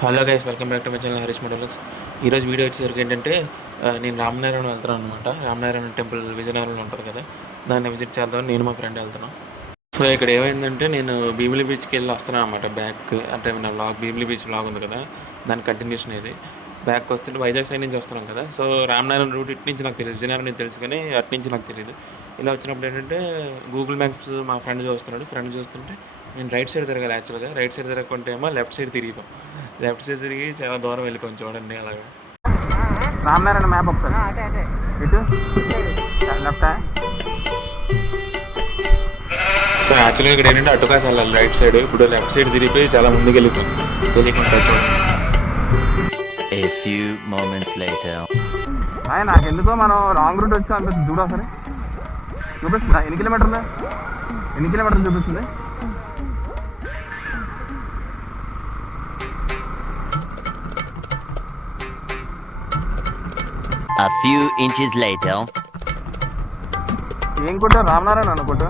Hello guys, welcome back to my channel Harish Motolux. ఈరోజు video వచ్చేసరికి ఏంటంటే నేను రామనారాయణ వెళ్తున్నాను అనమాట. రామనారాయణ టెంపుల్ విజయనగరంలో ఉంటుంది కదా, దాన్ని విజిట్ చేద్దామని నేను మా ఫ్రెండ్ వెళ్తున్నాను. సో ఇక్కడ ఏమైందంటే నేను భీమిలి బీచ్కి వెళ్ళి వస్తున్నాను అనమాట. బ్యాక్ అంటే నా వ్లాగ్ భీమిలి బీచ్ వ్లాగ్ ఉంది కదా, దాని కంటిన్యూషన్ ఇది. బ్యాక్ వస్తుంటే వైజాగ్ సైడ్ నుంచి వస్తున్నాం కదా. సో రామనారాయణ రూట్ ఇటు నుంచి నాకు తెలియదు, విజయనగరం నుంచి తెలుసు కానీ అటు నుంచి నాకు తెలియదు. ఇలా వచ్చినప్పుడు ఏంటంటే గూగుల్ మ్యాప్స్ మా ఫ్రెండ్ చూస్తున్నాడు. ఫ్రెండ్ చూస్తుంటే నేను రైట్ సైడ్ తిరగాలి యాక్చువల్గా. రైట్ సైడ్ తిరగకుంటే ఏమో లెఫ్ట్ సైడ్ తిరిగిపోయాం. లెఫ్ట్ సైడ్ తిరిగి చాలా దూరం వెళ్ళిపోయాం చూడండి అలాగా. రామనారాయణ మ్యాప్ ఒకసారి ఇటు లెఫ్ట్. సో యాక్చువల్గా ఇక్కడ ఏంటంటే అటుకాసి వెళ్ళాలి రైట్ సైడ్. ఇప్పుడు లెఫ్ట్ సైడ్ తిరిగిపోయి చాలా ముందుకు వెళ్ళిపోయాం తెలియకుండా చూడండి. A few moments later. నాకు ఎందుకో మనం రాంగ్ రూట్ వచ్చి అనిపిస్తుంది. చూడ ఒకసారి చూపిస్తుందా ఎన్ని కిలోమీటర్లు చూపిస్తుంది. A few inches later. ఏం కొట్టు రామనారాయణ అనుకుంటా.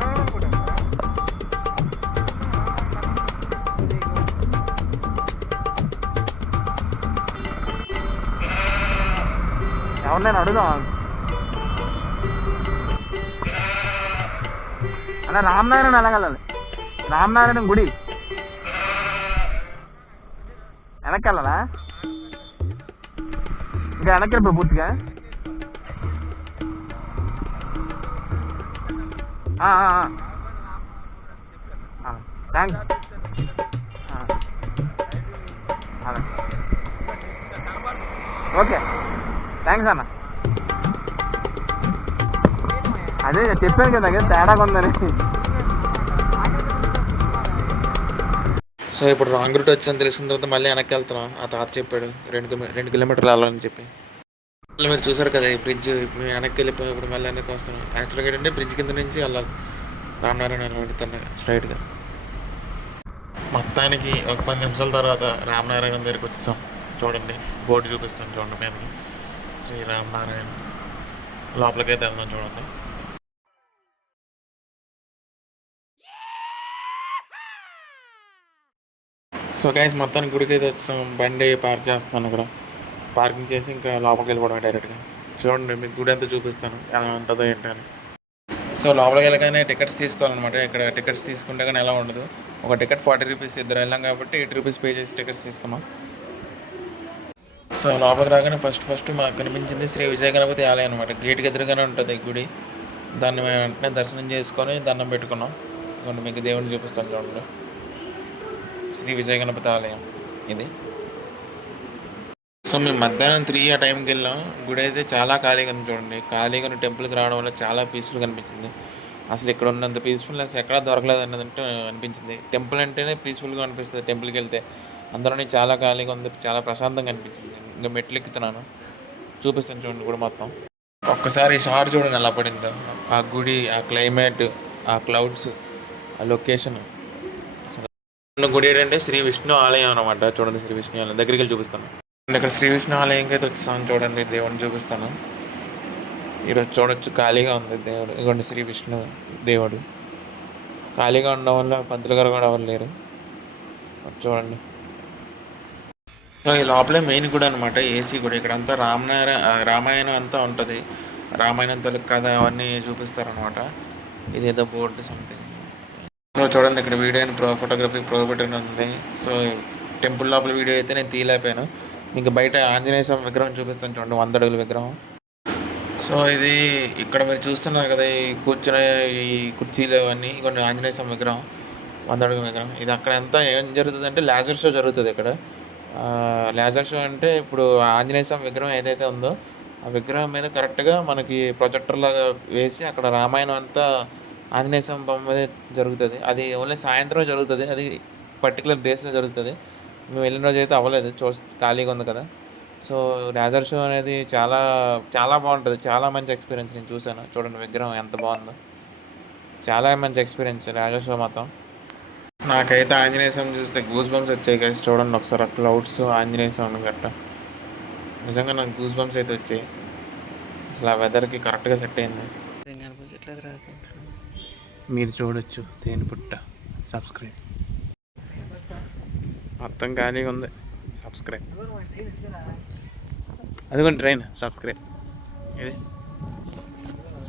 ఎవరినైనా అడుగుదాం అలా. రామనారాయణ వెళ్ళగలాలి. రామనారాయణ గుడి వెనక్కి వెళ్ళాలా? ఇంకా వెనక్కి వెళ్ళిపో పూర్తిగా. థ్యాంక్స్. ఓకే థ్యాంక్స్ అన్న. అదే చెప్పాను కదా తేడాగా ఉందని. సో ఇప్పుడు రాంగ్ రూట్ వచ్చాను తెలిసిన తర్వాత మళ్ళీ వెనక్కి వెళ్తున్నాం. ఆ తాత చెప్పాడు 2 కిలోమీటర్లు వెళ్ళాలని చెప్పి. మళ్ళీ మీరు చూసారు కదా ఈ బ్రిడ్జ్, మేము వెనక్కి వెళ్ళిపోయి ఇప్పుడు మళ్ళీ వెనక్కి వస్తున్నాం. యాక్చువల్గా ఏంటంటే బ్రిడ్జ్ కింద నుంచి వెళ్ళాలి రామనారాయణ వెళ్తున్నా స్ట్రైట్గా. మొత్తానికి ఒక 10 నిమిషాల తర్వాత రామనారాయణ దగ్గరికి వచ్చాం. చూడండి బోర్డు చూపిస్తాను చూడండి మీదకి, శ్రీ రామనారాయణ. లోపలికి అయితే వెళ్దాం చూడండి. సో గైస్ మొత్తానికి గుడికి అయితే వచ్చాం. బండి పార్క్ చేస్తాను ఇక్కడ. పార్కింగ్ చేసి ఇంకా లోపలికి వెళ్ళిపోవడం డైరెక్ట్గా. చూడండి మీకు గుడి అంతా చూపిస్తాను ఎలా ఉంటుందో ఏంటని. సో లోపలికి వెళ్ళగానే టికెట్స్ తీసుకోవాలన్నమాట. ఇక్కడ టికెట్స్ తీసుకుంటే కానీ ఎలా ఉండదు. ఒక టికెట్ 40 రూపీస్, ఇద్దరు వెళ్ళాం కాబట్టి 80 రూపీస్ పే చేసి టికెట్స్ తీసుకున్నాం. సో లోపలికి రాగానే ఫస్ట్ మాకు కనిపించింది శ్రీ విజయ గణపతి ఆలయం అనమాట. గేట్కి ఎదురుగానే ఉంటుంది గుడి. దాన్ని మేము వెంటనే దర్శనం చేసుకొని దండం పెట్టుకున్నాం. ఇదిగోండి మీకు దేవుడిని చూపిస్తాను చూడండి. శ్రీ విజయ గణపతి ఆలయం ఇది. సో మేము మధ్యాహ్నం 3 ఆ టైంకి వెళ్ళాం. గుడి అయితే చాలా ఖాళీగా ఉంది చూడండి. ఖాళీగా టెంపుల్కి రావడం వల్ల చాలా పీస్ఫుల్గా అనిపించింది. అసలు ఇక్కడ ఉన్నంత పీస్ఫుల్నెస్ ఎక్కడా దొరకలేదు అన్నదంటే అనిపించింది. టెంపుల్ అంటేనే పీస్ఫుల్గా అనిపిస్తుంది. టెంపుల్కి వెళ్తే అందులోనే చాలా ఖాళీగా ఉంది, చాలా ప్రశాంతంగా అనిపించింది. ఇంకా మెట్లు ఎక్కుతున్నాను, చూపిస్తాను చూడండి గుడి మొత్తం. ఒక్కసారి షార్ట్ చూడండి ఎలా పడిందో. ఆ గుడి, ఆ క్లైమేట్, ఆ క్లౌడ్స్, ఆ లొకేషన్. అసలు గుడి ఏంటంటే శ్రీ విష్ణు ఆలయం అనమాట. చూడండి శ్రీ విష్ణు ఆలయం దగ్గరికి వెళ్ళి చూపిస్తాను. ఇక్కడ శ్రీ విష్ణు ఆలయంకి అయితే వచ్చాను చూడండి. దేవుడిని చూపిస్తాను. ఈరోజు చూడొచ్చు ఖాళీగా ఉంది దేవుడు. ఇదిగోండి శ్రీ విష్ణు దేవుడు. ఖాళీగా ఉండడం వల్ల పంతులు గారు కూడా ఎవరు లేరు చూడండి. సో ఈ లోపలే మెయిన్ గుడి అనమాట, ఏసీ గుడి. ఇక్కడ అంతా రామాయణం అంతా ఉంటుంది. రామాయణం తొలగి కథ అవన్నీ చూపిస్తారనమాట. ఇదేదో బోర్డు సంథింగ్. సో చూడండి ఇక్కడ వీడియో ఫోటోగ్రఫీ ప్రోహిబిటెడ్ ఉంది. సో టెంపుల్ లోపల వీడియో అయితే నేను తీయలేకపోయాను. మీకు బయట ఆంజనేయ స్వామి విగ్రహం చూపిస్తాను చూడండి, 100 అడుగుల విగ్రహం. సో ఇది ఇక్కడ మీరు చూస్తున్నారు కదా, ఈ కూర్చునే ఈ కుర్చీలు అవన్నీ కొన్ని ఆంజనేయ స్వామి విగ్రహం, 100 అడుగుల విగ్రహం. ఇది అక్కడ అంతా ఏం జరుగుతుంది అంటే లేజర్ షో జరుగుతుంది ఇక్కడ. లేజర్ షో అంటే ఇప్పుడు ఆంజనేయ స్వామి విగ్రహం ఏదైతే ఉందో ఆ విగ్రహం మీద కరెక్ట్గా మనకి ప్రొజెక్టర్ లాగా వేసి అక్కడ రామాయణం అంతా ఆంజనేయ స్వామి బొమ్మ మీద జరుగుతుంది. అది ఓన్లీ సాయంత్రం జరుగుతుంది. అది పర్టికులర్ డేస్లో జరుగుతుంది. మేము వెళ్ళిన రోజు అయితే అవ్వలేదు, ఖాళీగా ఉంది కదా. సో లేజర్ షో అనేది చాలా చాలా బాగుంటుంది. చాలా మంచి ఎక్స్పీరియన్స్ నేను చూశాను. చూడండి విగ్రహం ఎంత బాగుందో. చాలా మంచి ఎక్స్పీరియన్స్ లేజర్ షో మొత్తం. నాకైతే ఆంజనేయ స్వామి చూస్తే గూస్ బంప్స్ వచ్చాయి కదా. చూడండి ఒకసారి ఆ క్లౌడ్స్, ఆంజనేయ స్వామి గట్ట, నిజంగా నాకు గూస్ బంప్స్ అయితే వచ్చాయి. అసలు ఆ వెదర్కి కరెక్ట్గా సెట్ అయింది. మీరు చూడొచ్చు తేనె పుట్ట. సబ్స్క్రైబ్. మొత్తం ఖాళీగా ఉంది. సబ్స్క్రైబ్. అదిగోండి ట్రైన్ సబ్స్క్రైబ్. ఇది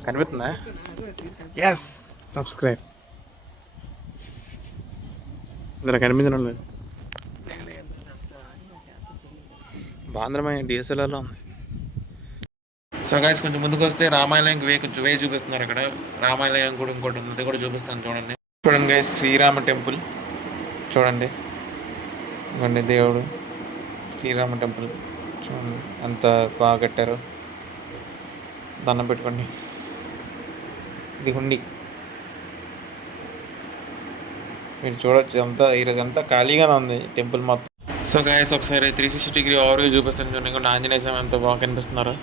కనిపిస్తుందా? Yes subscribe. ఇందులో కనిపించడం లేదు. బాంద్రమైన డిఎస్ఎల్ఆర్లో ఉంది. సో గైస్ కొంచెం ముందుకు వస్తే రామాలయం కొంచెం వే చూపిస్తున్నారు. ఇక్కడ రామాలయం కూడా ఇంకోటి ఉంది, అది కూడా చూపిస్తాను చూడండి. చూడండి గైస్, శ్రీరామ టెంపుల్ చూడండి. ఇవ్వండి దేవుడు, శ్రీరామ టెంపుల్ చూడండి ఎంత బాగా కట్టారు. దండం పెట్టుకోండి. ఇది హుండి మీరు చూడొచ్చు. ఈరోజు అంతా ఖాళీగానే ఉంది టెంపుల్ మొత్తం. సో గైస్ ఒకసారి 360 డిగ్రీ ఓవర్వ్యూ చూపిస్తాను చూడండి. ఇంకా ఆంజనేయ స్వామి ఎంత బాగా కనిపిస్తున్నారు.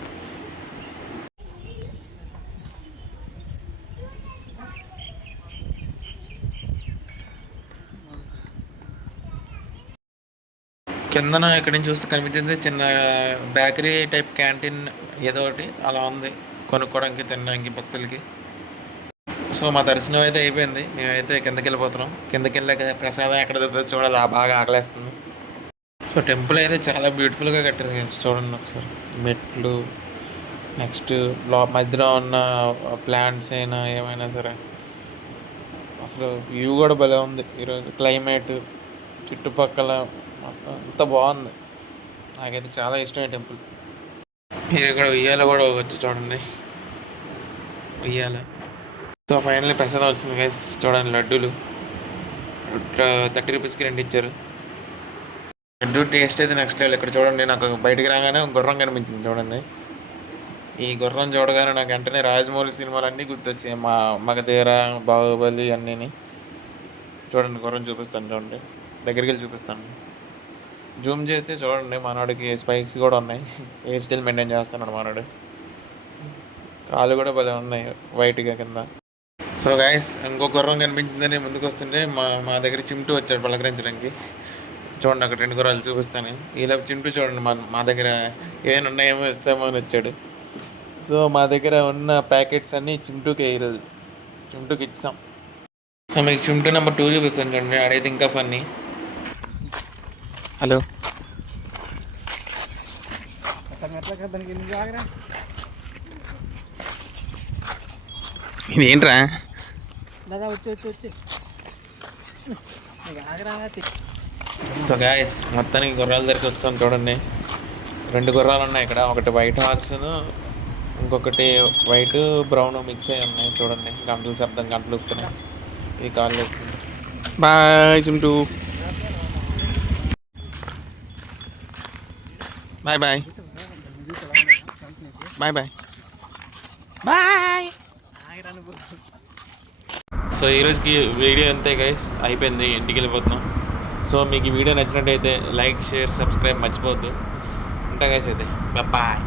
కిందన ఇక్కడి నుంచి చూస్తే కనిపించింది చిన్న బేకరీ టైప్ క్యాంటీన్ ఏదో ఒకటి అలా ఉంది, కొనుక్కోవడానికి తినడానికి భక్తులకి. సో మా దర్శనం అయితే అయిపోయింది. మేమైతే కిందకి వెళ్ళిపోతున్నాం. కిందకి వెళ్ళాక ప్రసాదం ఎక్కడ దొరుకుతుందో చూడాలి, బాగా ఆకలేస్తుంది. సో టెంపుల్ అయితే చాలా బ్యూటిఫుల్గా కట్టారు చూడండి ఒకసారి. మెట్లు, నెక్స్ట్ మధ్యలో ఉన్న ప్లాంట్స్ అయినా ఏమైనా సరే అసలు వ్యూ కూడా భలే ఉంది. ఈరోజు క్లైమేట్ చుట్టుపక్కల మొత్తం అంత బాగుంది. నాకైతే చాలా ఇష్టమైన టెంపుల్. మీరు ఇక్కడ ఉయ్యాల కూడా వచ్చి చూడండి, ఉయ్యాల. సో ఫైనల్లీ ప్రసాదం వచ్చింది గైస్. చూడండి లడ్డూలు 30 రూపీస్కి 2 ఇచ్చారు. లడ్డూ టేస్ట్ అయితే నెక్స్ట్ లెవెల్. ఇక్కడ చూడండి, నాకు బయటికి రాగానే గుర్రం కనిపించింది చూడండి. ఈ గుర్రం చూడగానే నాకు వెంటనే రాజమౌళి సినిమాలు అన్నీ గుర్తొచ్చాయి. మగధీర, బాహుబలి అన్నీ. చూడండి గుర్రం చూపిస్తాను చూడండి, దగ్గరికి వెళ్ళి చూపిస్తాను. జూమ్ చేస్తే చూడండి మనోడికి స్పైక్స్ కూడా ఉన్నాయి. హెయిర్ స్టైల్ మెయింటైన్ చేస్తున్నాడు మనోడు. కాళ్ళు కూడా భలే ఉన్నాయి వైట్గా కింద. సో గైస్ ఇంకో గుర్రం కనిపించిందని ముందుకు వస్తుంటే మా దగ్గర చింటూ వచ్చాడు పలకరించడానికి. చూడండి అక్కడ 2 గుర్రాలు చూపిస్తాను. ఈలోపు చింటూ చూడండి మా దగ్గర ఏమైనా ఉన్నాయేమో ఇస్తామో అని వచ్చాడు. సో మా దగ్గర ఉన్న ప్యాకెట్స్ అన్నీ చింటూకి ఈరోజు చింటూకి ఇచ్చాం. సో మీకు చింటూ నెంబర్ 2 చూపిస్తాను చూడండి, ఆడైతే ఇంకా ఫన్నీ. హలో ఇదేంట్రా? సో గాయస్ మొత్తానికి గుర్రాల దగ్గరికి వచ్చాను చూడండి. 2 గుర్రాలు ఉన్నాయి ఇక్కడ. ఒకటి వైట్ హార్స్ను, ఇంకొకటి వైట్ బ్రౌన్ మిక్స్ అయ్యి ఉన్నాయి చూడండి. గంటలు శబ్దం, గంటలు ఊపుతున్నాయి. ఈ కాళ్ళు వేసుకుంటాయి. Bye Chintu, bye bye bye bye bye. So ఈరోజుకి వీడియో అంతే గైస్, అయిపోయింది. ఇంటికి వెళ్ళిపోతున్నాం. సో మీకు ఈ వీడియో నచ్చినట్టయితే లైక్, షేర్, సబ్స్క్రైబ్ మర్చిపోవద్దు. ఉంటా గైస్ అయితే బాయ్.